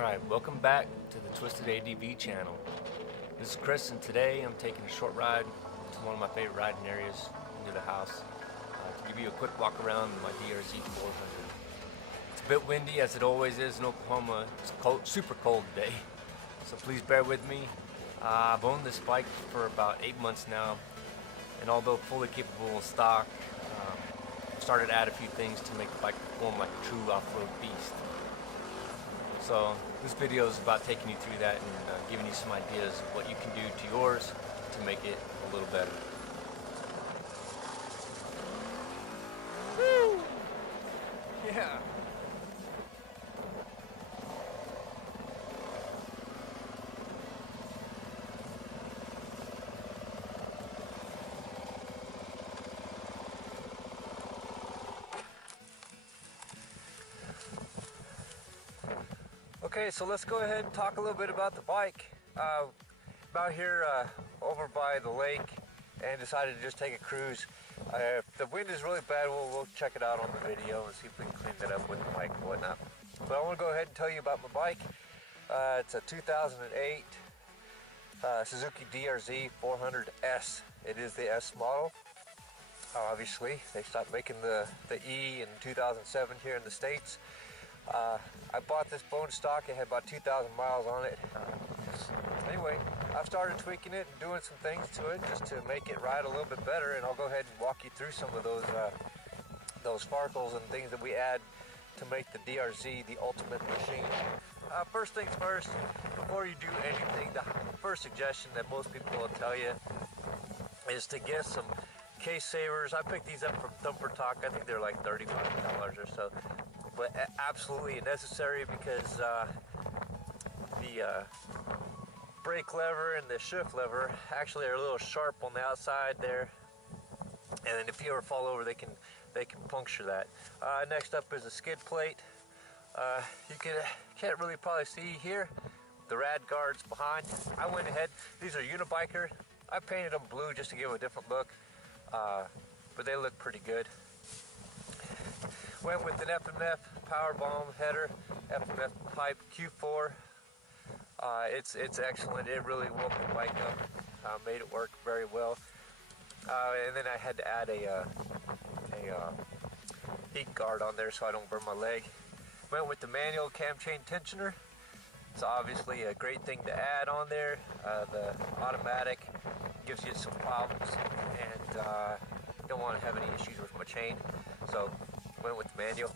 Alright, welcome back to the Twisted ADV channel. This is Chris, and today I'm taking a short ride to one of my favorite riding areas near the house to give you a quick walk around my DRZ 400. It's a bit windy, as it always is in Oklahoma. It's cold, super cold today, so please bear with me. I've owned this bike for about 8 months now, and although fully capable of stock, I've started to add a few things to make the bike perform like a true off-road beast. So this video is about taking you through that and giving you some ideas of what you can do to yours to make it a little better. Woo! Yeah! Okay, so let's go ahead and talk a little bit about the bike. About here over by the lake, and decided to just take a cruise. If the wind is really bad, we'll check it out on the video and see if we can clean that up with the bike and whatnot. But I want to go ahead and tell you about my bike. It's a 2008 Suzuki DRZ 400S. It is the S model. Obviously, they stopped making the E in 2007 here in the States. I bought this bone stock. It had about 2,000 miles on it. Anyway, I've started tweaking it and doing some things to it just to make it ride a little bit better, and I'll go ahead and walk you through some of those sparkles and things that we add to make the DRZ the ultimate machine. First things first, before you do anything, the first suggestion that most people will tell you is to get some case savers. I picked these up from Thumper Talk. I think they're like $35 or so. But absolutely necessary, because the brake lever and the shift lever actually are a little sharp on the outside there, and if you ever fall over, they can puncture that. Next up is a skid plate. You can't really probably see here the rad guards behind. I went ahead, these are Unibiker. I painted them blue just to give them a different look, but they look pretty good. Went with an F&F PowerBomb header, F&F pipe Q4. It's excellent. It really woke the bike up, made it work very well. And then I had to add a heat guard on there so I don't burn my leg. Went with the manual cam chain tensioner. It's obviously a great thing to add on there. The automatic gives you some problems, and don't want to have any issues with my chain, so went with the manual.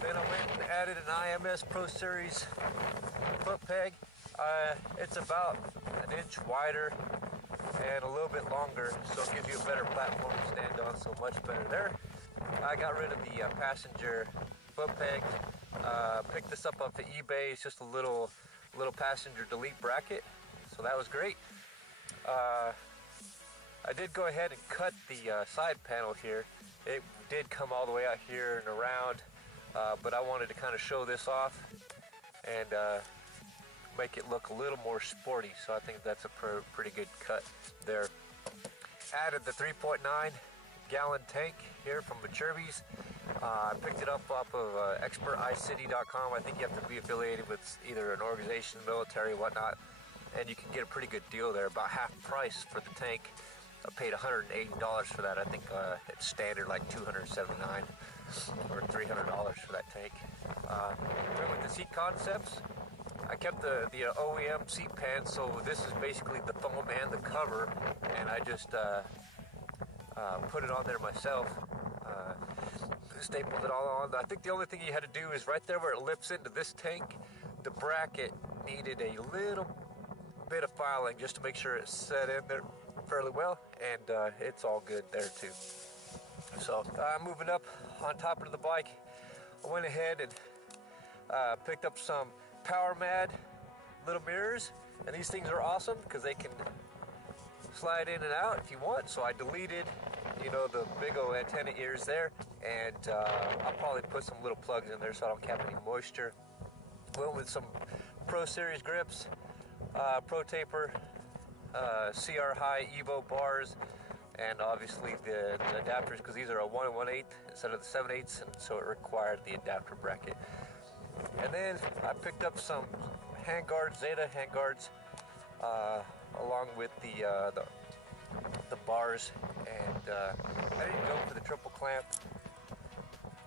Then I went and added an IMS Pro Series foot peg. It's about an inch wider and a little bit longer, so it gives you a better platform to stand on, so much better there. I got rid of the passenger foot peg. Picked this up off the eBay. It's just a little passenger delete bracket, so that was great. I did go ahead and cut the side panel here. It did come all the way out here and around, but I wanted to kind of show this off and make it look a little more sporty, so I think that's a pretty good cut there. Added the 3.9 gallon tank here from Acerbis. I picked it up off of experticity.com. I think you have to be affiliated with either an organization, military, whatnot, and you can get a pretty good deal there, about half price for the tank. I paid $180 for that. I think it's standard like $279 or $300 for that tank. Went with the seat concepts. I kept the OEM seat pan, so this is basically the foam and the cover, and I just put it on there myself. Stapled it all on. I think the only thing you had to do is right there where it lips into this tank, the bracket needed a little bit of filing just to make sure it set in there fairly well, and it's all good there too. So moving up on top of the bike, I went ahead and picked up some Powermadd little mirrors, and these things are awesome because they can slide in and out if you want. So I deleted, the big old antenna ears there, and I'll probably put some little plugs in there so I don't cap any moisture. Went with some Pro Series grips, Pro Taper, CR High Evo bars, and obviously the adapters, because these are a 1 1/8 instead of the 7/8, and so it required the adapter bracket. And then I picked up some handguards, Zeta handguards, along with the bars, and I didn't go for the triple clamp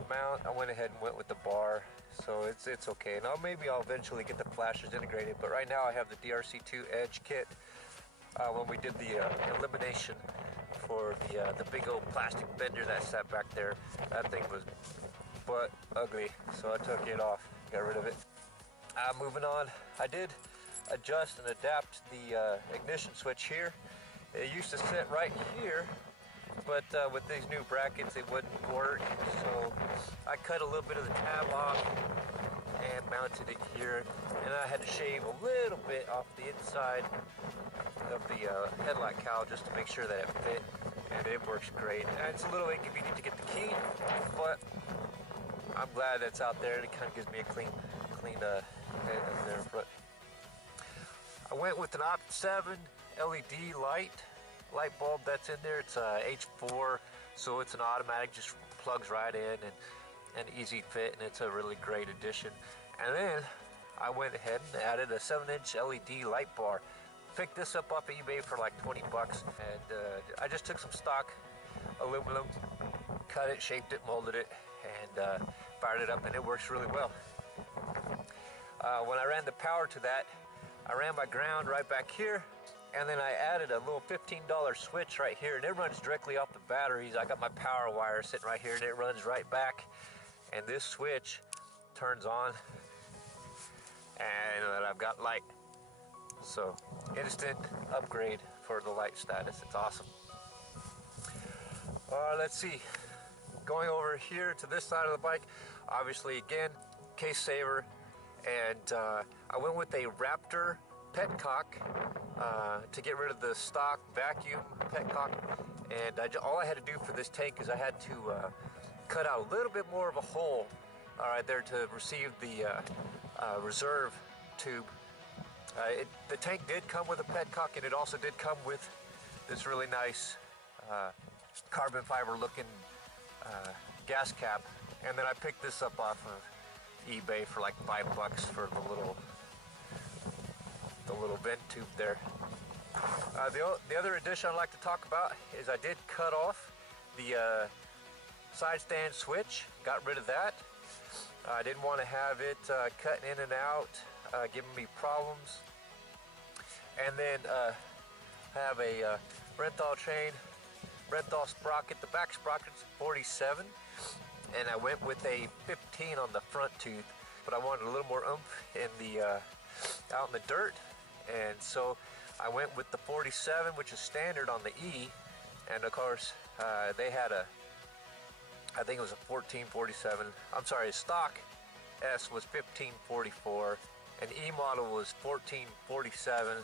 mount. I went ahead and went with the bar, so it's okay. Now maybe I'll eventually get the flashers integrated, but right now I have the DRZ2 Edge kit. When we did the elimination for the big old plastic bender that sat back there, that thing was butt ugly, so I took it off, got rid of it. Moving on, I did adjust and adapt the ignition switch here. It used to sit right here, but with these new brackets it wouldn't work, so I cut a little bit of the tab off and mounted it here, and I had to shave a little bit off the inside of the headlight cowl just to make sure that it fit, and it works great. And it's a little inconvenient to get the key, but I'm glad that's out there. It kind of gives me a clean head up there in front. I went with an OPT7 LED light bulb that's in there. It's a H4, so it's an automatic, just plugs right in and easy fit, and it's a really great addition. And then I went ahead and added a 7-inch LED light bar. Picked this up off of eBay for like 20 bucks, and I just took some stock aluminum, cut it, shaped it, molded it, and fired it up, and it works really well. When I ran the power to that, I ran my ground right back here, and then I added a little $15 switch right here, and it runs directly off the batteries. I got my power wire sitting right here, and it runs right back, and this switch turns on, and then I've got light. So instant upgrade for the light status. It's awesome. Let's see, going over here to this side of the bike, obviously again, case saver, and I went with a Raptor petcock to get rid of the stock vacuum petcock, and all I had to do for this tank is I had to cut out a little bit more of a hole there to receive the reserve tube. The tank did come with a petcock, and it also did come with this really nice carbon fiber looking gas cap, and then I picked this up off of eBay for like $5 for the little vent tube there. The other addition I'd like to talk about is I did cut off the side stand switch, got rid of that. I didn't want to have it cutting in and out, giving me problems. And then have a Renthal chain, Renthal sprocket. The back sprocket's 47, and I went with a 15 on the front tooth, but I wanted a little more oomph in the out in the dirt, and so I went with the 47, which is standard on the E, and of course they had I think it was a 1447. I'm sorry, stock S was 1544, and E model was 1447,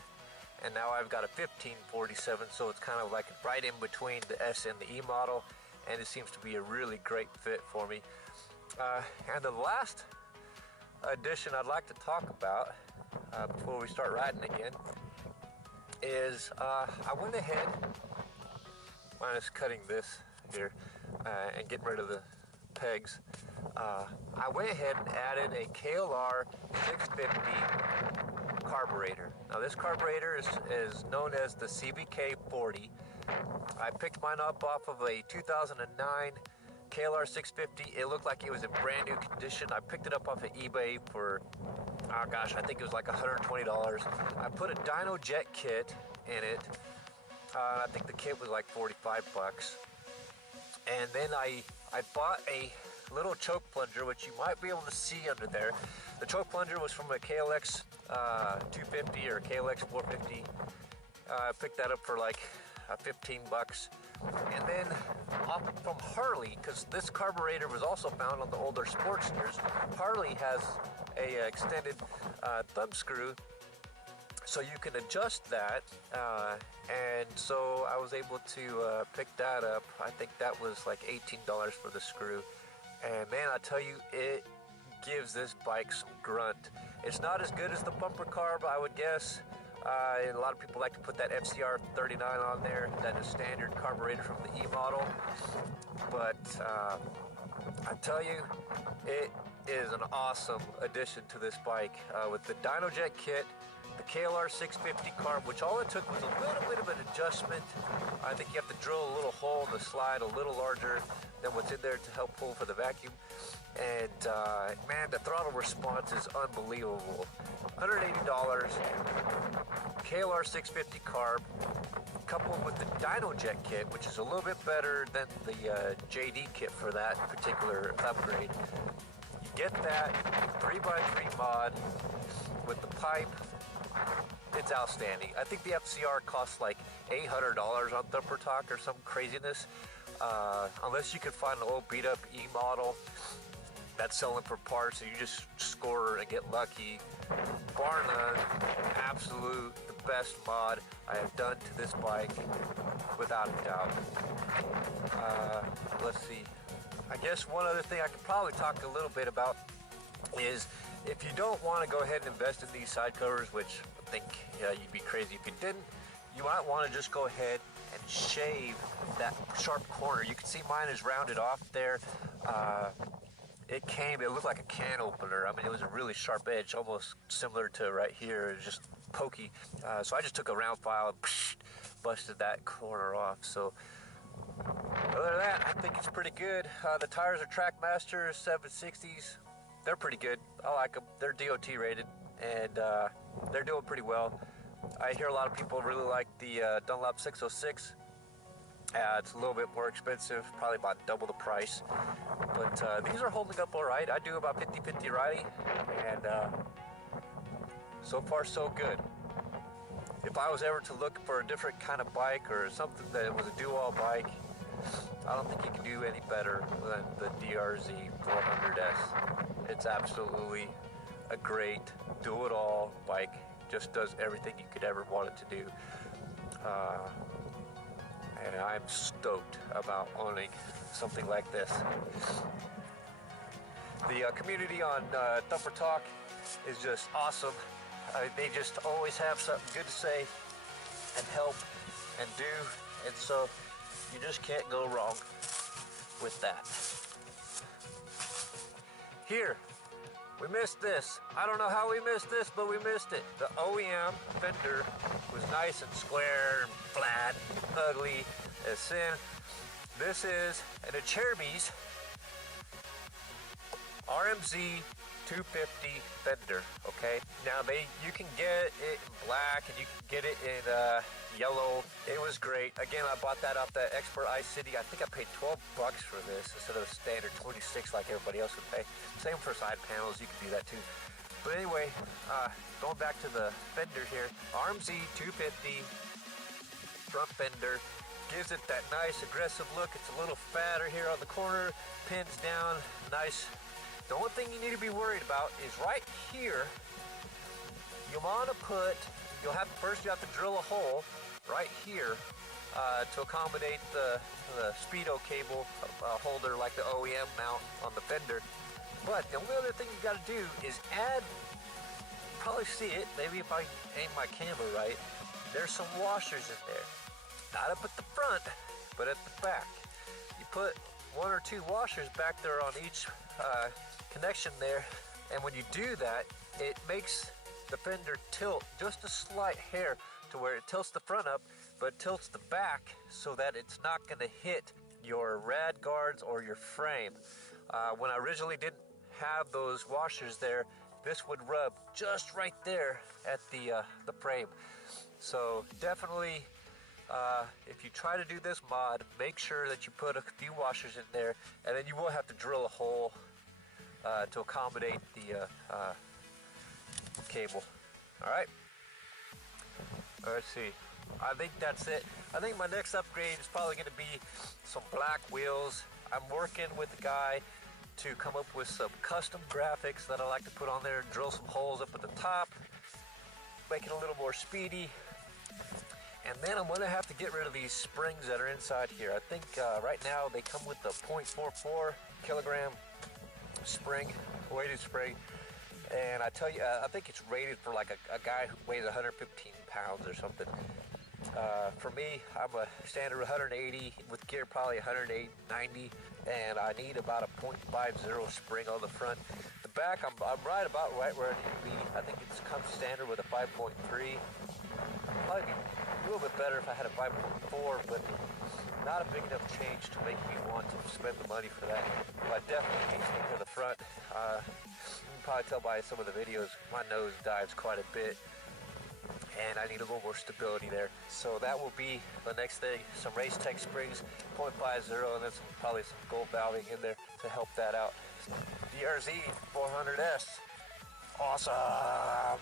and now I've got a 1547, so it's kind of like right in between the S and the E model, and it seems to be a really great fit for me. And the last addition I'd like to talk about before we start riding again is I went ahead, minus cutting this here and getting rid of the pegs, I went ahead and added a KLR 650 carburetor. Now this carburetor is known as the CBK 40. I picked mine up off of a 2009 KLR 650. It looked like it was in brand new condition. I picked it up off of eBay for, oh gosh, I think it was like $120. I put a dyno jet kit in it. I think the kit was like 45 bucks. And then I bought a little choke plunger, which you might be able to see under there. The choke plunger was from a KLX 250 or KLX 450. I picked that up for like 15 bucks. And then off from Harley, because this carburetor was also found on the older Sportsters, Harley has a extended thumb screw, so you can adjust that, and so I was able to pick that up. I think that was like $18 for the screw, and man, I tell you, it gives this bike some grunt. It's not as good as the bumper carb, I would guess. And a lot of people like to put that FCR 39 on there, that is standard carburetor from the E model, but I tell you, is an awesome addition to this bike with the DynoJet kit, the KLR 650 carb, which all it took was a little bit of an adjustment. I think you have to drill a little hole in the slide a little larger than what's in there to help pull for the vacuum. And man, the throttle response is unbelievable. $180, KLR 650 carb, coupled with the DynoJet kit, which is a little bit better than the JD kit for that particular upgrade. You get that 3x3 mod with the pipe. It's outstanding. I think the FCR costs like $800 on Thumper Talk or some craziness. Unless you can find an old beat up E model that's selling for parts and you just score and get lucky. Bar none, absolute the best mod I have done to this bike, without a doubt. Let's see. I guess one other thing I could probably talk a little bit about is if you don't want to go ahead and invest in these side covers, which I think you'd be crazy if you didn't, you might want to just go ahead and shave that sharp corner. You can see mine is rounded off there. It looked like a can opener. I mean, it was a really sharp edge, almost similar to right here. It was just pokey. So I just took a round file and busted that corner off. So other than that, I think it's pretty good. The tires are Trackmaster 760s. They're pretty good. I like them. They're DOT rated, and they're doing pretty well. I hear a lot of people really like the Dunlop 606. It's a little bit more expensive, probably about double the price. But these are holding up all right. I do about 50-50 riding, and so far so good. If I was ever to look for a different kind of bike or something that was a do-all bike, I don't think you can do any better than the DRZ 400S. It's absolutely a great do-it-all bike. Just does everything you could ever want it to do. And I'm stoked about owning something like this. The community on Thumper Talk is just awesome. They just always have something good to say and help and do, and so you just can't go wrong with that. Here, we missed this. I don't know how we missed this, but we missed it. The OEM fender was nice and square and flat, and ugly as sin. This is an Acerbis RMZ 250 fender, okay? Now you can get it in black and you can get it in yellow. It was great. Again, I bought that off the Expert iCity. I think I paid $12 for this instead of the standard 26 like everybody else would pay. Same for side panels, you can do that too. But anyway, going back to the fender here, RMZ 250 front fender. Gives it that nice aggressive look. It's a little fatter here on the corner, pins down, nice. The only thing you need to be worried about is right here. You'll have to drill a hole right here to accommodate the speedo cable holder like the OEM mount on the fender. But the only other thing you got to do is add, probably see it, maybe if I aim my camera right, there's some washers in there. Not up at the front, but at the back. You put 1 or 2 washers back there on each connection there, and when you do that, it makes the fender tilt just a slight hair to where it tilts the front up, but tilts the back so that it's not going to hit your rad guards or your frame. When I originally didn't have those washers there, this would rub just right there at the frame. So definitely, if you try to do this mod, make sure that you put a few washers in there, and then you will have to drill a hole to accommodate the cable. All right. Let's see. I think that's it. I think my next upgrade is probably going to be some black wheels. I'm working with a guy to come up with some custom graphics that I like to put on there, drill some holes up at the top, make it a little more speedy. And then I'm going to have to get rid of these springs that are inside here. I think right now they come with the 0.44 kilogram spring, weighted spring. And I tell you, I think it's rated for like a guy who weighs 115 pounds or something. For me, I'm a standard 180 with gear probably 190, and I need about a 0.50 spring on the front. The back, I'm right about right where I need to be. I think it comes standard with a 5.3. Probably be a little bit better if I had a 5.4, but not a big enough change to make me want to spend the money for that. But I definitely need to for the front. You can probably tell by some of the videos, my nose dives quite a bit, and I need a little more stability there. So that will be the next thing. Some Race Tech springs, 0.50, and then probably some gold valving in there to help that out. DRZ 400S. Awesome.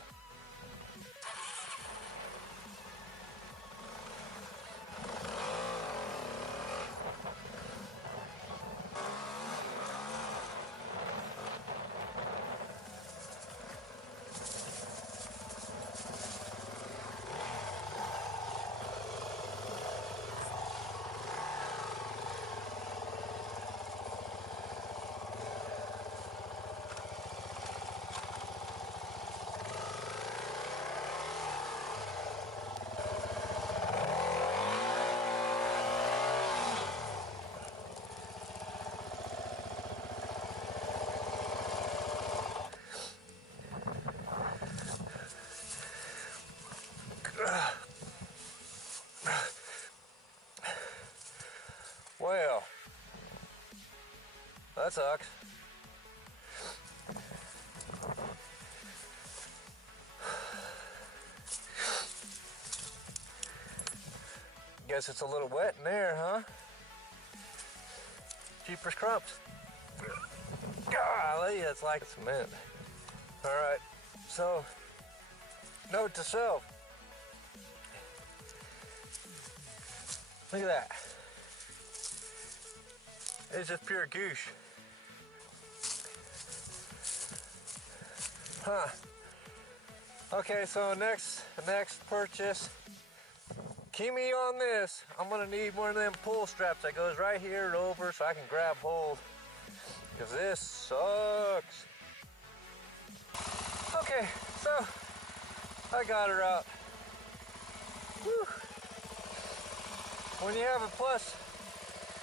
Well, that sucks. Guess it's a little wet in there, huh? Jeepers crumps. Golly, it's like cement. All right, so note to self. Look at that. It's just pure goosh. Huh. Okay, so next purchase. Keep me on this. I'm gonna need one of them pull straps that goes right here and over so I can grab hold. Cause this sucks. Okay, so I got her out. Whew. When you have a plus,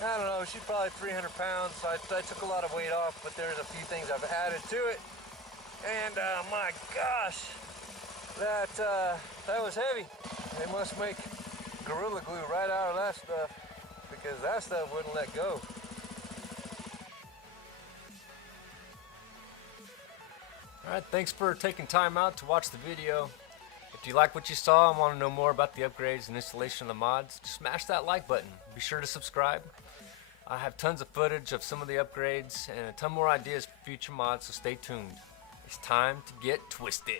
I don't know, she's probably 300 pounds, so I took a lot of weight off, but there's a few things I've added to it. And my gosh, that was heavy. They must make Gorilla Glue right out of that stuff, because that stuff wouldn't let go. Alright, thanks for taking time out to watch the video. If you like what you saw and want to know more about the upgrades and installation of the mods, just smash that like button. Be sure to subscribe. I have tons of footage of some of the upgrades and a ton more ideas for future mods, so stay tuned. It's time to get twisted.